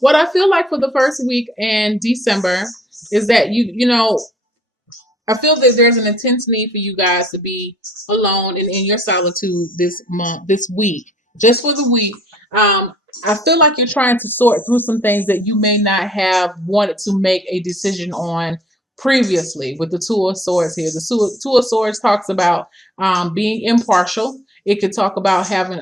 What I feel like for the first week in December is that I feel that there's an intense need for you guys to be alone and in your solitude this month, this week, just for the week. I feel like you're trying to sort through some things that you may not have wanted to make a decision on previously. With the Two of Swords here, the Two of Swords talks about being impartial. It could talk about having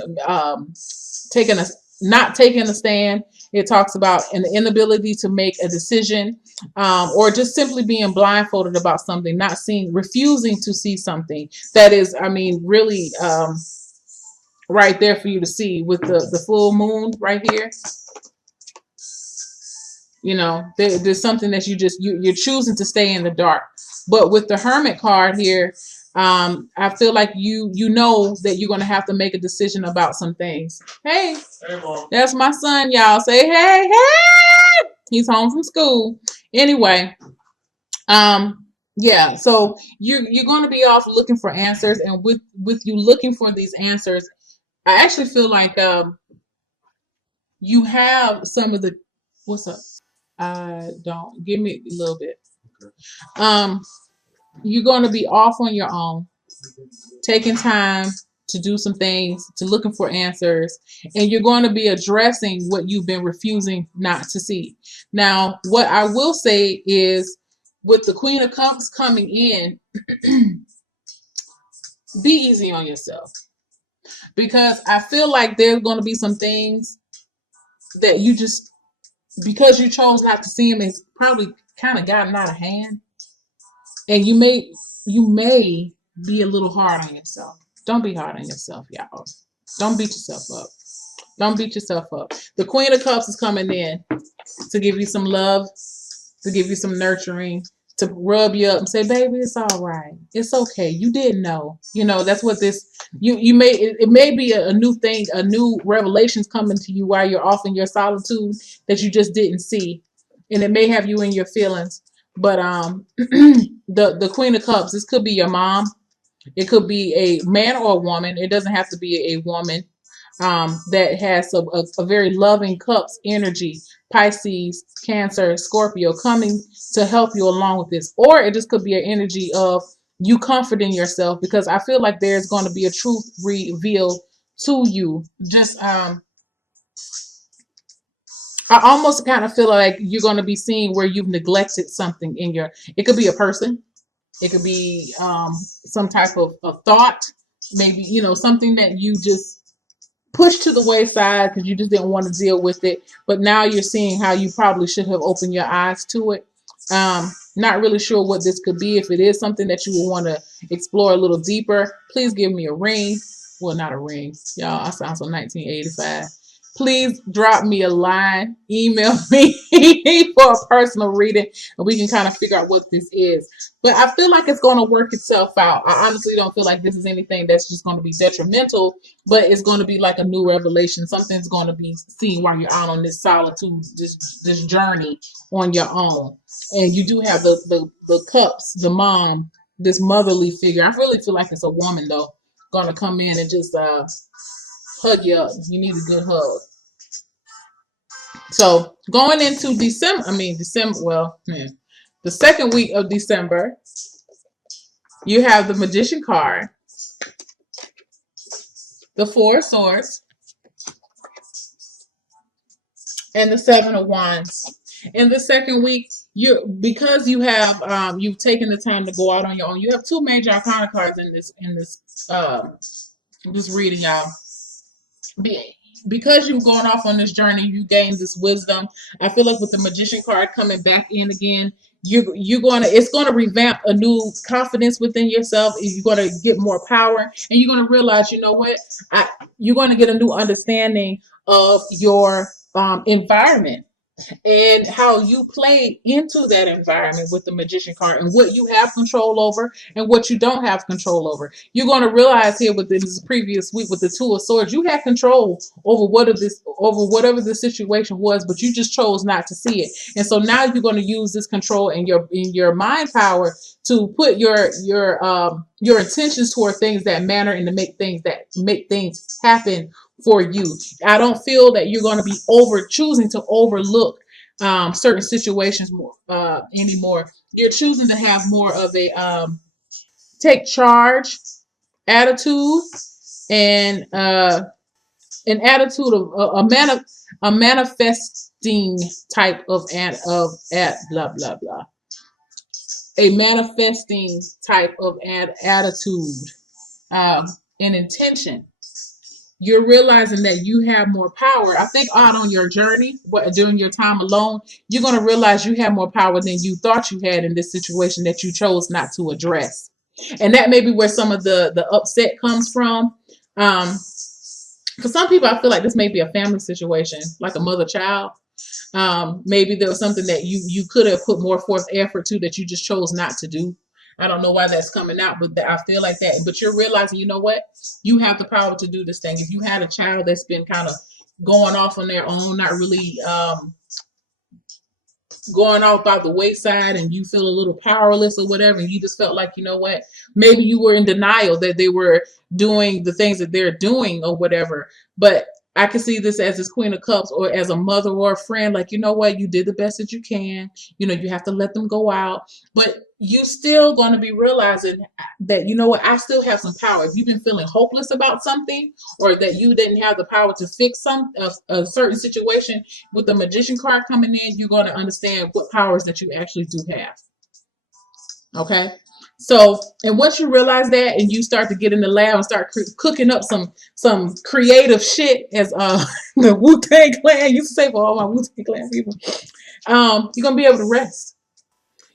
taking a not taking a stand. It talks about an inability to make a decision, or just simply being blindfolded about something, not seeing, refusing to see something that is, I mean, really right there for you to see with the full moon right here. There's something that you're choosing to stay in the dark. But with the Hermit card here, I feel like you know that you're going to have to make a decision about some things. Hey, that's my son, y'all. Say hey, hey. He's home from school. Anyway, yeah. So you're going to be off looking for answers, and with you looking for these answers, I actually feel like you have some of the what's up. I don't give me a little bit. Um, you're going to be off on your own, taking time to do some things, to looking for answers, and you're going to be addressing what you've been refusing not to see. Now, what I will say is, with the Queen of Cups coming in, be easy on yourself, because I feel like there's going to be some things that you just, because you chose not to see them, it's probably kind of gotten out of hand, and you may be a little hard on yourself. Don't be hard on yourself, y'all. Don't beat yourself up. Don't beat yourself up. The Queen of Cups is coming in to give you some love, to give you some nurturing, to rub you up and say, baby, it's all right. It's okay. You didn't know. That's what this, you may, it may be a new thing, a new revelations coming to you while you're off in your solitude that you just didn't see. And it may have you in your feelings. But the Queen of Cups, this could be your mom. It could be a man or a woman. It doesn't have to be a woman that has a very loving cups energy, Pisces, Cancer, Scorpio, coming to help you along with this. Or it just could be an energy of you comforting yourself, because I feel like there's going to be a truth revealed to you. Just I almost kind of feel like you're going to be seeing where you've neglected something in your, it could be a person, it could be some type of thought, maybe, something that you just pushed to the wayside because you just didn't want to deal with it. But now you're seeing how you probably should have opened your eyes to it. Not really sure what this could be. If it is something that you would want to explore a little deeper, please give me a ring. Well, not a ring. Y'all, I sound so 1985. Please drop me a line, email me for a personal reading, and we can kind of figure out what this is. But I feel like it's going to work itself out. I honestly don't feel like this is anything that's just going to be detrimental, but it's going to be like a new revelation. Something's going to be seen while you're out on this solitude, this journey on your own. And you do have the cups, the mom, this motherly figure. I really feel like it's a woman though, going to come in and just hug you up. You need a good hug. So going into December, the second week of December, you have the Magician card, the Four of Swords, and the Seven of Wands. In the second week, because you have you've taken the time to go out on your own. You have two major arcana cards in this reading, y'all. Because you've gone off on this journey, you gained this wisdom. I feel like with the Magician card coming back in again, it's gonna revamp a new confidence within yourself. You're gonna get more power, and you're gonna realize, you know what, you're gonna get a new understanding of your environment and how you play into that environment with the Magician card, and what you have control over and what you don't have control over. You're going to realize here with this previous week with the Two of Swords, you had control over whatever the situation was, but you just chose not to see it. And so now you're going to use this control and your mind power to put your intentions toward things that matter and to make things happen for you. I don't feel that you're going to be choosing to overlook certain situations more anymore. You're choosing to have more of a take charge attitude, and an attitude of a manifesting type of blah blah blah, a manifesting type of attitude, an intention. You're realizing that you have more power. I think out on your journey, during your time alone, you're going to realize you have more power than you thought you had in this situation that you chose not to address. And that may be where some of the upset comes from. For some people, I feel like this may be a family situation, like a mother-child. Maybe there was something that you could have put more forth effort to that you just chose not to do. I don't know why that's coming out, but I feel like that. But you're realizing, you know what? You have the power to do this thing. If you had a child that's been kind of going off on their own, not really going off by the wayside, and you feel a little powerless or whatever, and you just felt like, you know what, maybe you were in denial that they were doing the things that they're doing or whatever. But I can see this as this Queen of Cups, or as a mother or a friend, like, you know what, you did the best that you can. You know, you have to let them go out, but you still going to be realizing that, you know what, I still have some power. If you've been feeling hopeless about something, or that you didn't have the power to fix a certain situation, with the Magician card coming in, you're going to understand what powers that you actually do have. Okay. So, and once you realize that, and you start to get in the lab and start cooking up some creative shit, as the Wu-Tang Clan used to say, for all my Wu-Tang Clan people, you're gonna be able to rest.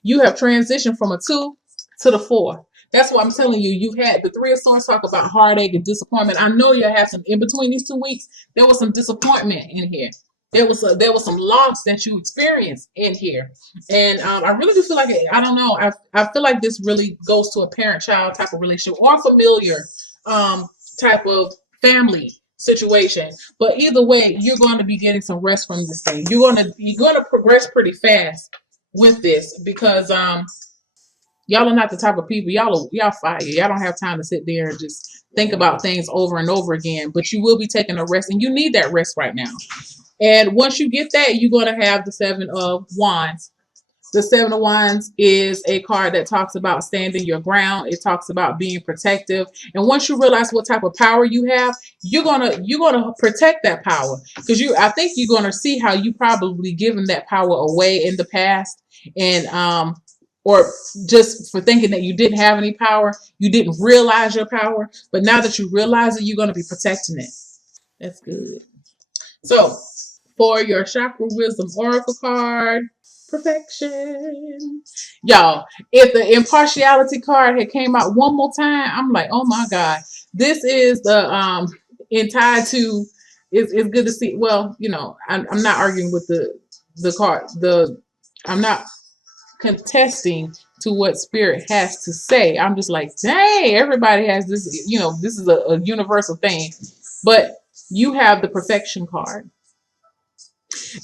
You have transitioned from a 2 to the 4. That's what I'm telling you. You've had the 3 of Swords talk about heartache and disappointment. I know you'll have some in between these 2 weeks. There was some disappointment in here. There was some loss that you experienced in here, and I really do feel like I don't know. I feel like this really goes to a parent-child type of relationship, or familiar type of family situation. But either way, you're going to be getting some rest from this thing. You're going to progress pretty fast with this, because y'all are not the type of people, y'all fire. Y'all don't have time to sit there and just think about things over and over again. But you will be taking a rest, and you need that rest right now. And once you get that, you're going to have the 7 of Wands. The 7 of Wands is a card that talks about standing your ground. It talks about being protective. And once you realize what type of power you have, you're gonna protect that power, because I think you're gonna see how you probably given that power away in the past, and or just for thinking that you didn't have any power, you didn't realize your power. But now that you realize it, you're gonna be protecting it. That's good. So, for your Chakra Wisdom Oracle card, perfection. Y'all, if the impartiality card had came out one more time, I'm like, oh my God. This is the tied to, it's good to see. Well, you know, I'm not arguing with the card. I'm not contesting to what Spirit has to say. I'm just like, dang, everybody has this, you know, this is a universal thing. But you have the perfection card,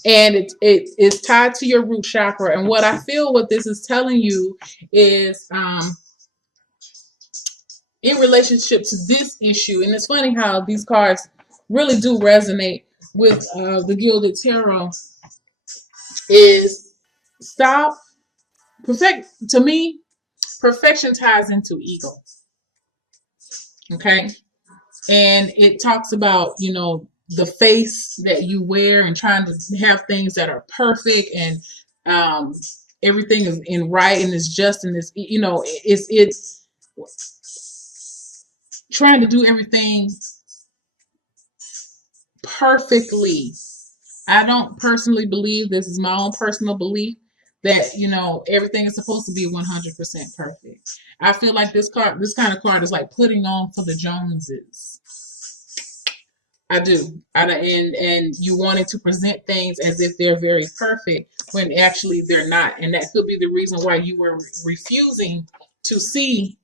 and it's tied to your root chakra. And what I feel what this is telling you is in relationship to this issue, and it's funny how these cards really do resonate with the Gilded Tarot, is stop. To me, perfection ties into ego. Okay. And it talks about, you know, the face that you wear, and trying to have things that are perfect, and everything is in right, and it's just, and it's, you know, it's trying to do everything perfectly. I don't personally believe, this is my own personal belief, that, you know, everything is supposed to be 100% perfect. I feel like this kind of card is like putting on for the Joneses. I do. And you wanted to present things as if they're very perfect, when actually they're not. And that could be the reason why you were refusing to see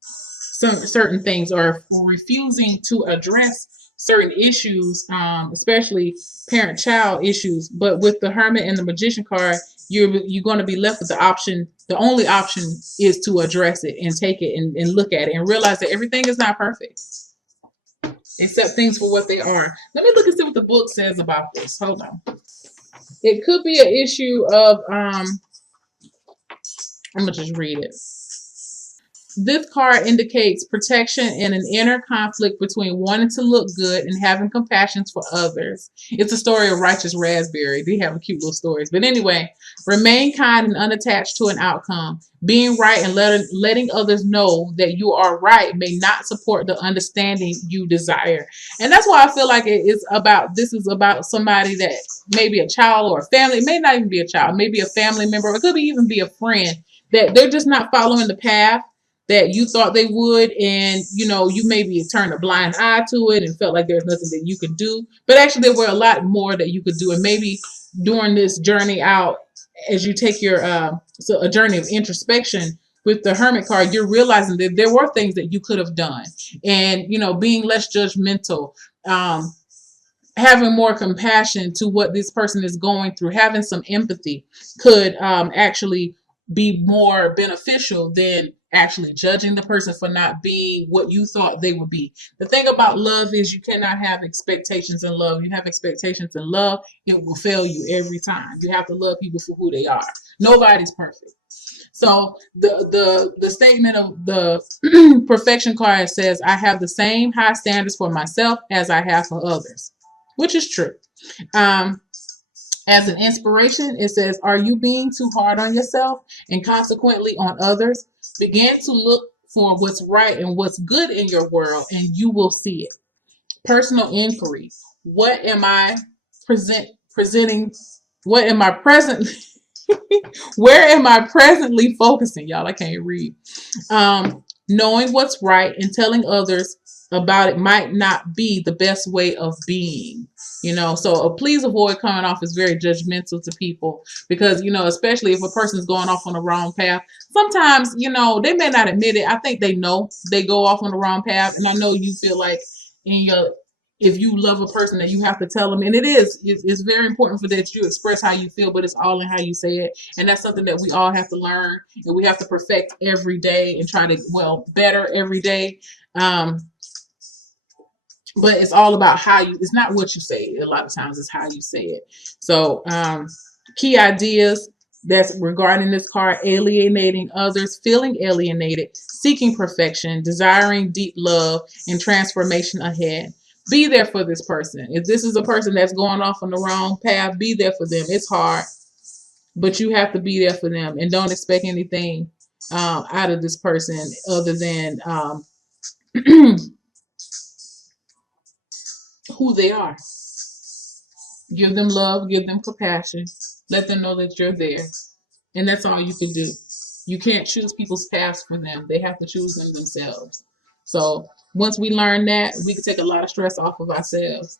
some certain things, or refusing to address certain issues, especially parent-child issues. But with the Hermit and the Magician card, you're going to be left with the option. The only option is to address it, and take it, and look at it, and realize that everything is not perfect. Accept things for what they are. Let me look and see what the book says about this. Hold on. It could be an issue of I'm gonna just read it. This card indicates protection in an inner conflict between wanting to look good and having compassion for others. It's a story of Righteous Raspberry. They have cute little stories. But anyway, remain kind and unattached to an outcome. Being right and letting others know that you are right may not support the understanding you desire. And that's why I feel like this is about somebody that maybe a child or a family. It may not even be a child, maybe a family member. It could even be a friend that they're just not following the path that you thought they would, and you maybe turned a blind eye to it and felt like there's nothing that you could do, but actually there were a lot more that you could do. And maybe during this journey out, as you take your a journey of introspection with the Hermit card, you're realizing that there were things that you could have done, and being less judgmental, having more compassion to what this person is going through, having some empathy could actually be more beneficial than actually judging the person for not being what you thought they would be. The thing about love is you cannot have expectations in love. You have expectations in love, it will fail you every time. You have to love people for who they are. Nobody's perfect. So the statement of the perfection card says, I have the same high standards for myself as I have for others, which is true. As an inspiration, it says, are you being too hard on yourself and consequently on others? Begin to look for what's right and what's good in your world, and you will see it. Personal inquiry. What am I presenting? What am I presently? Where am I presently focusing? Y'all, I can't read. Knowing what's right and telling others about it might not be the best way of being. So please avoid coming off as very judgmental to people, because especially if a person's going off on the wrong path, sometimes they may not admit it. I think they know they go off on the wrong path, and I know you feel like if you love a person that you have to tell them, and it's very important for that you express how you feel, but it's all in how you say it, and that's something that we all have to learn, and we have to perfect every day and try to better every day. But it's all about it's not what you say. A lot of times it's how you say it. So key ideas that's regarding this card: alienating others, feeling alienated, seeking perfection, desiring deep love, and transformation ahead. Be there for this person. If this is a person that's going off on the wrong path, be there for them. It's hard, but you have to be there for them, and don't expect anything out of this person other than who they are. Give them love, give them compassion, let them know that you're there. And that's all you can do. You can't choose people's paths for them. They have to choose them themselves. So once we learn that, we can take a lot of stress off of ourselves.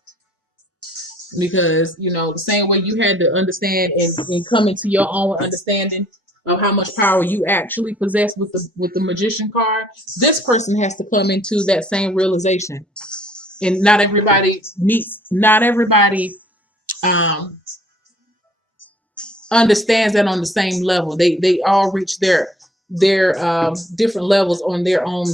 Because, the same way you had to understand and come into your own understanding of how much power you actually possess with the Magician card, this person has to come into that same realization. And not everybody understands that on the same level. They all reach their different levels on their own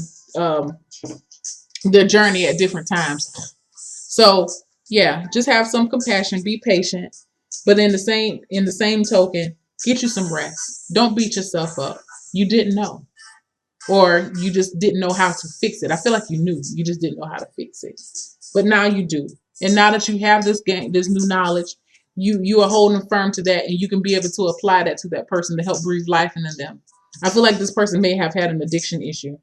their journey at different times. So yeah, just have some compassion, be patient, but in the same token, get you some rest. Don't beat yourself up. You didn't know, or you just didn't know how to fix it. I feel like you knew, you just didn't know how to fix it. But now you do. And now that you have this new knowledge, you are holding firm to that, and you can be able to apply that to that person to help breathe life into them. I feel like this person may have had an addiction issue.